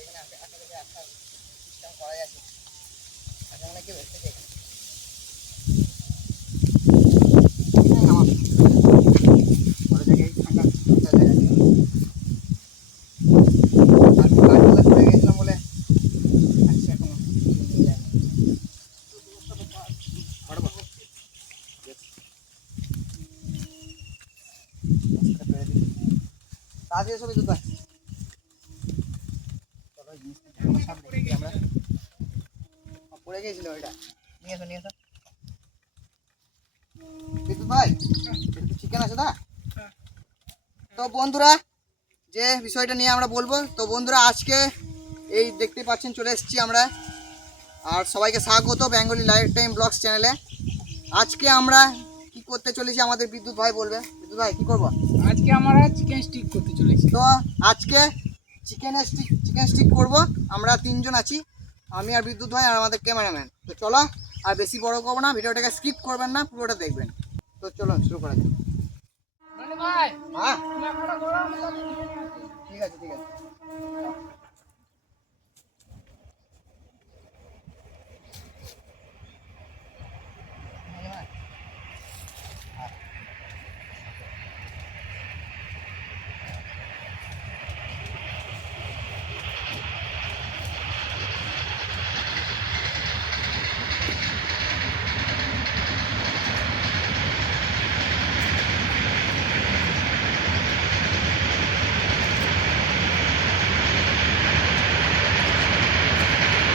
এখানে আশেপাশে একটা সিস্টেম করা যাচ্ছে, এখন অনেকে এসেছে এখানে। বড় জায়গায় ঠান্ডা ঠান্ডা জায়গা নিয়ে কাঠগুলো চলে গেছিলাম বলে আসছে এখনো নিয়ে যায়নি। তাড়াতাড়ি এসো বিদ্যুৎ ভাই। চলো জিনিসটা সব রেখে আমরা পড়ে গিয়েছিল ওইটা নিয়ে এসো নিয়ে এসো। বিদ্যুৎ ভাই একটু চিকেন আছে দা। তো বন্ধুরা যে বিষয়টা নিয়ে আমরা বলবো, তো বন্ধুরা আজকে এই দেখতে পাচ্ছেন চলে এসেছি আমরা, আর সবাইকে স্বাগত বেঙ্গলি লাইফ টাইম ব্লগস চ্যানেলে। আজকে আমরা কি করতে চলেছি আমাদের বিদ্যুৎ ভাই বলবে। বিদ্যুৎ ভাই কি করবো? আজকে আমরা চিকেন স্টিক করতে চলেছি। তো আজকে চিকেন স্টিক করব। আমরা তিনজন আছি, আমি আর বিদ্যুৎ ভাই আর আমাদের ক্যামেরাম্যান। তো চলো আর বেশি বড় করবো না, ভিডিওটাকে স্কিপ করবেন না, পুরোটা দেখবেন। তো চলুন শুরু করা যাক। ভাই হ্যাঁ তুমি একটা গরম মশলা দিয়ে নিয়ে আসো। ঠিক আছে ঠিক আছে।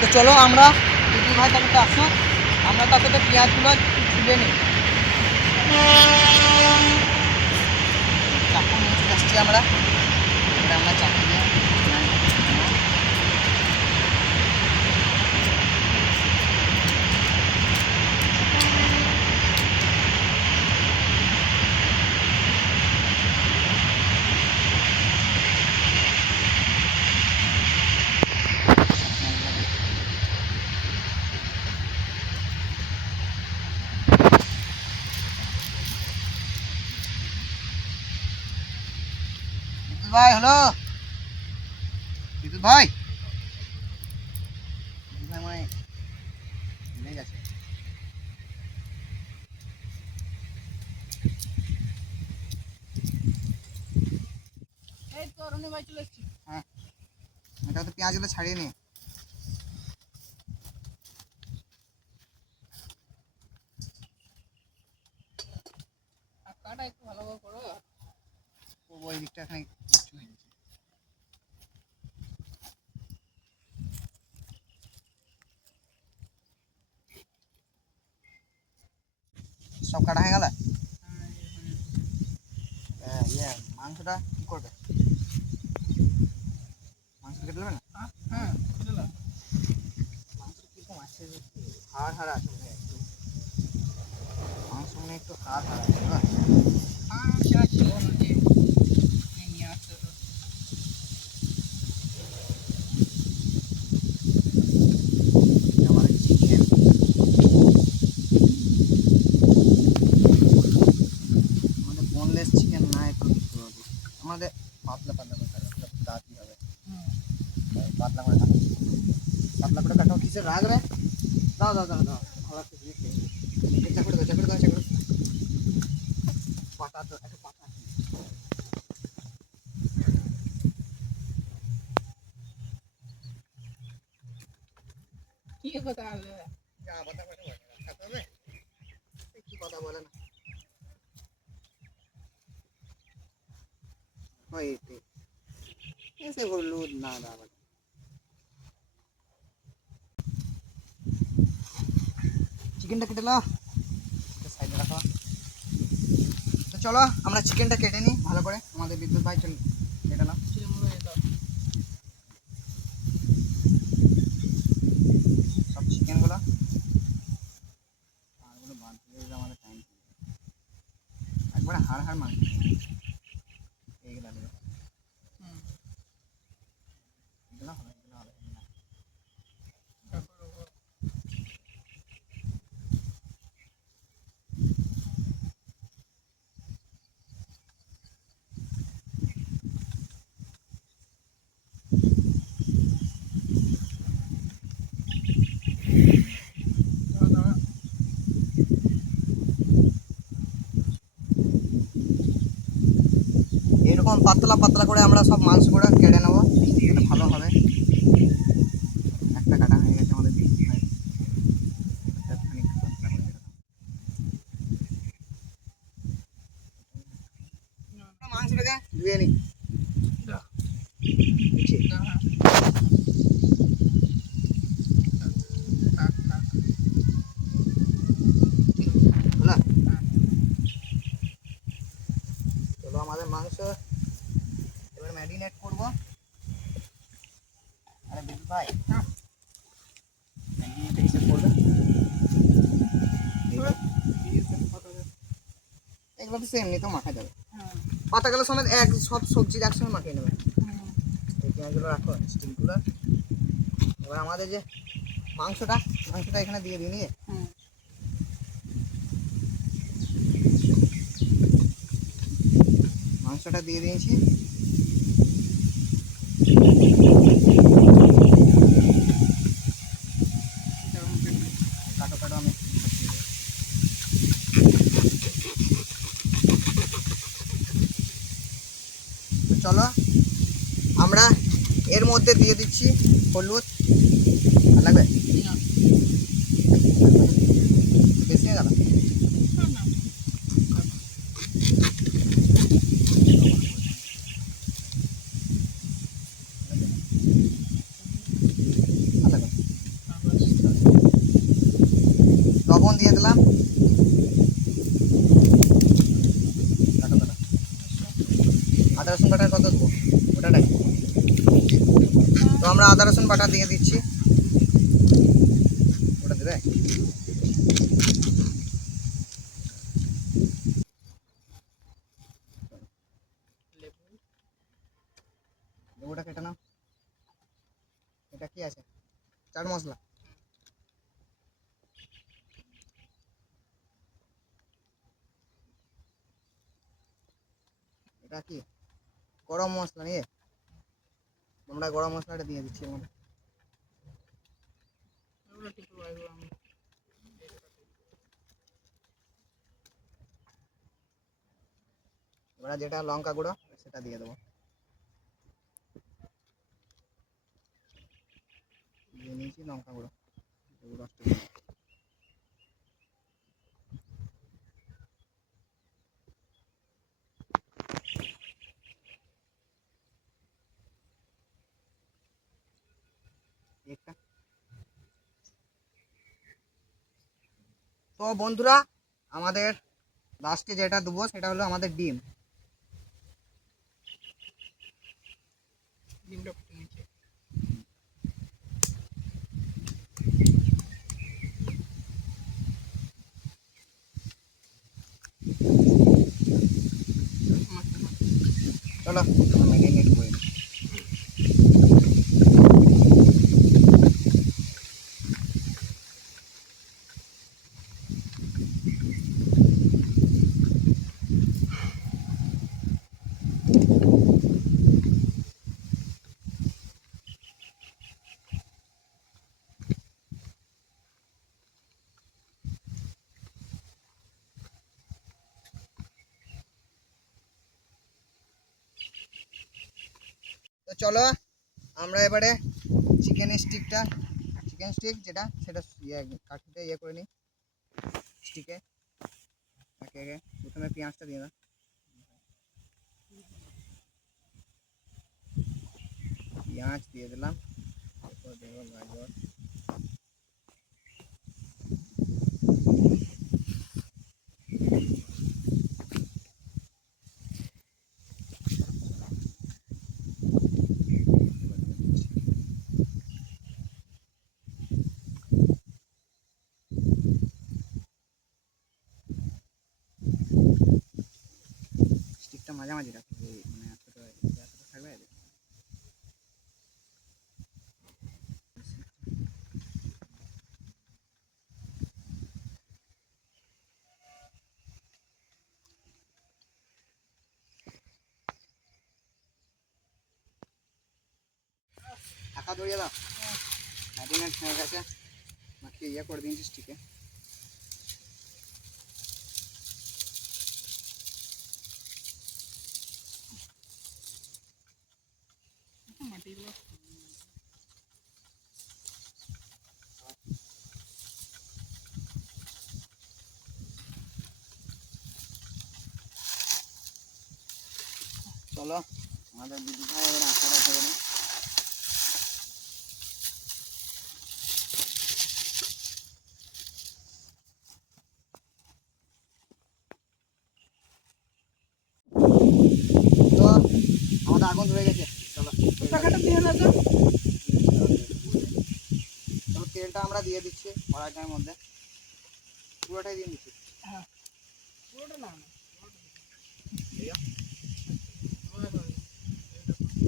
তো চলো আমরা বিদ্যুৎ ভাই তাকে আসুক, আমরা তার সাথে পেঁয়াজগুলো তুলে নিই। চাকু নিয়ে চলে আসছি আমরা, আমরা চাকু নিয়ে বিদ্যুৎ ভাই হলো। বিদ্যুৎ ভাই বিদ্যুৎ ভাই মানে ভুলে গেছে। এই তো রনি ভাই চলে এসেছি। হ্যাঁ এটা তো পেঁয়াজগুলো ছাড়িয়ে নি। আর কাটা একটু ভালোভাবে করো। ওই দিকটা এখানে চলে গেছে। সব কাটা হয়ে গেল। ইয়ে মাংসটা কি করবে? মাংস কেটে নেবে না? হ্যাঁ চলো। মাংস কিরকম আছে? হাড় হাড় আছে মনে হয় একটু। মাংস মনে হয় একটু হাড় হাড় আছে না? হ্যাঁ সেটা ছিল না যে নিয়ে আসতে হবে। আমাদের চিকেন আমাদের বোনলেস চিকেন না, একটু আমাদের পাতলা পাতলা করে কাটা দাঁতই হবে। পাতলা করে কাটো, পাতলা করে কাটো। কিসের রাগ রে? দাও দাও দাও দাও ভালো একটা দিয়ে চাকরি দাও চাকরি দাও চাকরি। পাতা তো একটা পাতা কি কথা বলে? যা পাতা পাতা রাখাতে হবে। কি কথা বলে না ওই এসে হলুদ না দাও। চিকেনটা কেটে নাও, সাইডে রাখো। তো চলো আমরা চিকেনটা কেটে নিই ভালো করে। আমাদের বিদ্যুৎ ভাই চল কেটে নাও। সব চিকেনগুলো হাড়গুলো বাদ দিলে আমাদের টাইম একবারে হাড় হাড় মাংস এইগুলো এগুলো এগুলো হবে এগুলো হবে না। একদম পাতলা পাতলা করে আমরা সব মাংসগুলো কেটে নেবো, তাহলে ভালো হবে। একটা কাটা হয়ে গেছে আমাদের মাংসটাকে ধুয়ে নিই। হলো? চলো আমাদের মাংস এবার ম্যারিনেট করবো। আরে বিদ্যুৎ ভাই, ম্যারিনেট হিসেব করবে এগুলো তো সেমনি তো মাখা যাবে। পাতাগুলো সমেত এক সব সবজির একসঙ্গে মাখিয়ে নেবে। এই পেঁয়াজগুলো রাখো, স্টিকগুলো। এবার আমাদের যে মাংসটা এখানে দিয়ে দিই নিয়ে মাংসটা দিয়ে দিয়েছি। কাটো কাটো আমি চলো আমরা এর মধ্যে দিয়ে দিচ্ছি হলুদ। লাগবে বেশি হয়ে গেল। লবণ দিয়ে দিলাম। আদা রসুন বাটা কত দেবো ওটাটাই তো আমরা আদা রসুন বাটা দিয়ে দিচ্ছি। ওটা দেবে লেবুটা কেটে নাও। এটা কি আছে? চাট মশলা। এটা কি? গরম মশলা নিয়ে আমরা গরম মশলাটা দিয়ে দিচ্ছি এর মধ্যে। এবার যেটা লঙ্কা গুঁড়ো সেটা দিয়ে দেবো। দিয়ে নিয়েছি লঙ্কা গুঁড়ো। তো বন্ধুরা আমাদের লাস্টে যেটা দেবো সেটা হলো আমাদের ডিম। চলো ম্যারিনেট করে নিই। তো চলো আমরা এবারে চিকেন স্টিক যেটা সেটা কাঠিতে করে নিই স্টিকে। একে একে প্রথমে পেঁয়াজটা দিয়ে দাও। পেঁয়াজ দিয়ে দিলাম, তারপর দেবো গাজর, স্টিকটা মাঝামাঝি রাখো, মানে এতটা থাকবে। ঢাকা ধরিয়ে দাও। ম্যারিনেট হয়ে গেছে, মাখিয়ে করে দিয়েছি স্টিকে। চলো আমাদের বিদ্যুৎ ভাই এবার আশাটা হবে না। তো আমাদের আগুন ধরে গেছে, চলো টাকাটা দিয়ে না তো চলো তেলটা আমরা দিয়ে দিচ্ছি কড়াইটার মধ্যে, পুরোটাই দিয়ে দিচ্ছি। হ্যাঁ পুরোটা না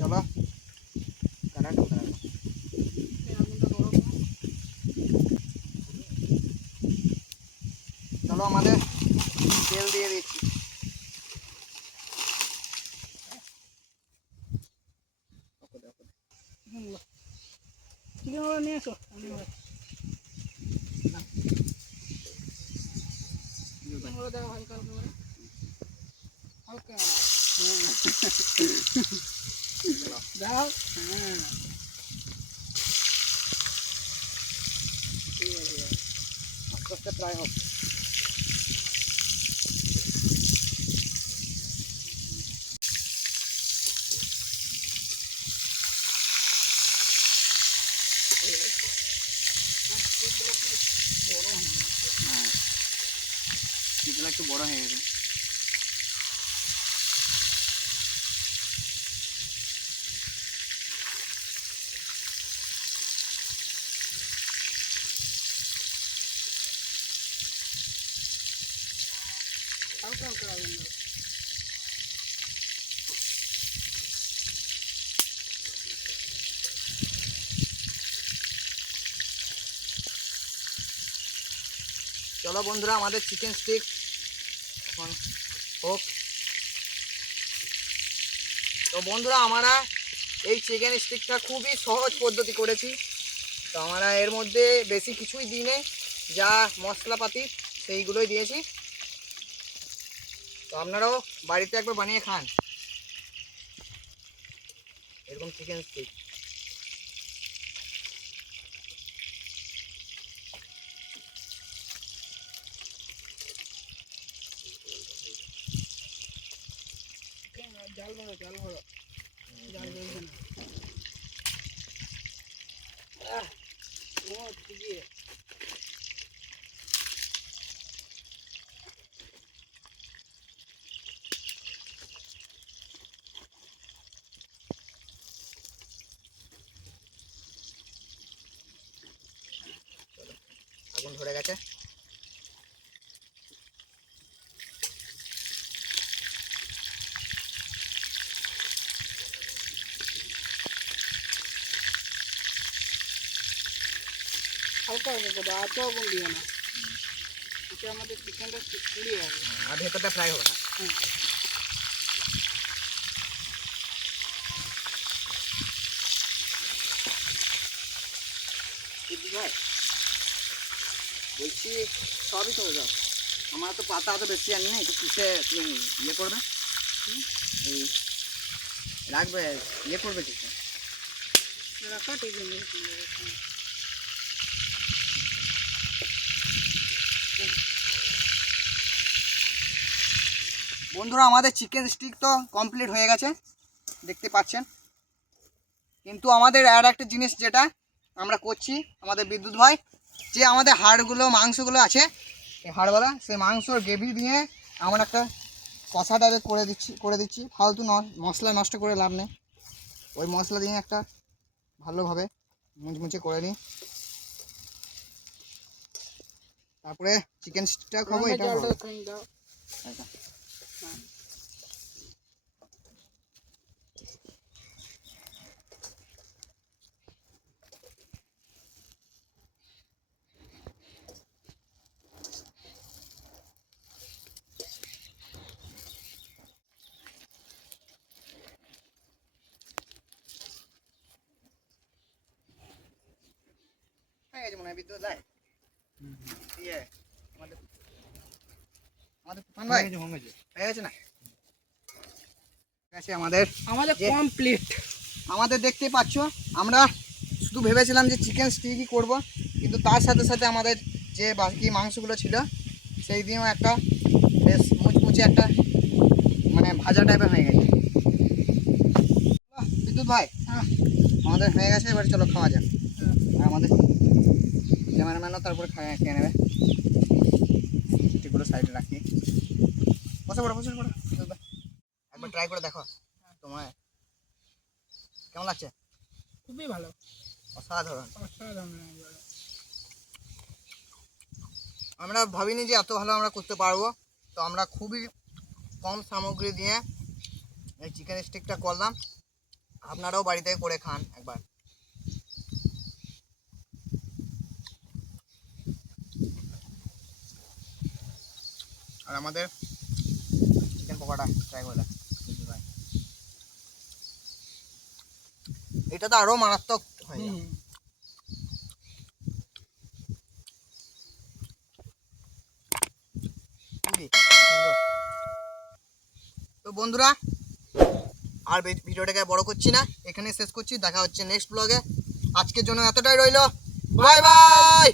চলো কড়াইটা ধরে রাখো। চলো আমাদের তেল দিয়ে দিচ্ছি। চিকেন নিয়ে এসো দাও হালকা হালকা দাও। হ্যাঁ ঠিক আছে আস্তে আস্তে ফ্রাই হোক। হ্যাঁ চিকেনটা একটু বড় হয়ে গেছে। হালকা হালকা আগুন দাও। চলো বন্ধুরা আমাদের চিকেন স্টিক এখন হোক। তো বন্ধুরা আমরা এই চিকেন স্টিকটা খুবই সহজ পদ্ধতি করেছি। তো আমরা এর মধ্যে বেশি কিছুই দিই নেই, যা মশলাপাতি সেইগুলোই দিয়েছি। তো আপনারাও বাড়িতে একবার বানিয়ে খান এরকম চিকেন স্টিক। জাল ভরো জাল ভরো জাল জ্বলছে না। ও ঠিকই আগুন ধরে গেছে। হালকা হালকা দাও, এত আগুন দিও না, এতে আমাদের চিকেনটা পুড়িয়ে যাবে। আর ভেতরটা ফ্রাই হবে না। হ্যাঁ বলছি সবই তো যাও, আমার তো পাতা এত বেশি আনি না, একটু পিসে তুমি ইয়ে করবে, এই রাখবে ইয়ে করবে কিছু। রাখা ঠিক আছে। বন্ধুরা আমাদের চিকেন স্টিক তো কমপ্লিট হয়ে গেছে দেখতে পাচ্ছেন, কিন্তু আমাদের আর একটা জিনিস যেটা আমরা করছি, আমাদের বিদ্যুৎ ভাই যে আমাদের হাড়গুলো মাংসগুলো আছে এই হাড়ওয়ালা, সেই মাংসর গ্রেভি দিয়ে আমরা একটা কষা টাইপের করে দিচ্ছি। ফালতু মশলা নষ্ট করে লাভ নেই, ওই মশলা দিয়ে একটা ভালোভাবে মুচমুচে করে নিই, তারপরে চিকেন স্টিকটা খাবো। এটা খাবো। আচ্ছা। হয়ে গেছে মনে হয় বিদ্যুৎ ভাই। ইয়ে আমাদের তুফান ভাই হয়ে গেছে না? ঠিক আছে আমাদের কমপ্লিট। আমাদের দেখতেই পাচ্ছ আমরা শুধু ভেবেছিলাম যে চিকেন স্টিকই করব, কিন্তু তার সাথে সাথে আমাদের যে বাকি মাংসগুলো ছিল সেই দিয়েও একটা বেশ মুচমুচে একটা মানে ভাজা টাইপের হয়ে গেছে। ভাই হ্যাঁ আমাদের হয়ে গেছে, এবার চলো খাওয়া যাক। হ্যাঁ আর আমাদের ক্যামেরাম্যানও তারপরে খেয়ে নেবে। এগুলো সাইডে রাখি। বসে পড়ো একবার ট্রাই করে দেখো তোমার কেমন লাগছে। খুবই ভালো, অসাধারণ। অসাধারণ একবারে। আমরা ভাবিনি যে এত ভালো আমরা করতে পারবো। তো আমরা খুবই কম সামগ্রী দিয়ে এই চিকেন স্টিকটা করলাম। আপনারাও বাড়িতে করে খান একবার। আর আমাদের চিকেন পকোড়া ট্রাই করে দেখ। এটা তো আরো মারাত্মক হয়ে যায়। হুম। খুবই সুন্দর। তো বন্ধুরা আর ভিডিওটাকে বড় করছি না, এখানে শেষ করছি। দেখা হচ্ছে নেক্সট ব্লগে। আজকের জন্য এতটাই রইলো। Bye bye.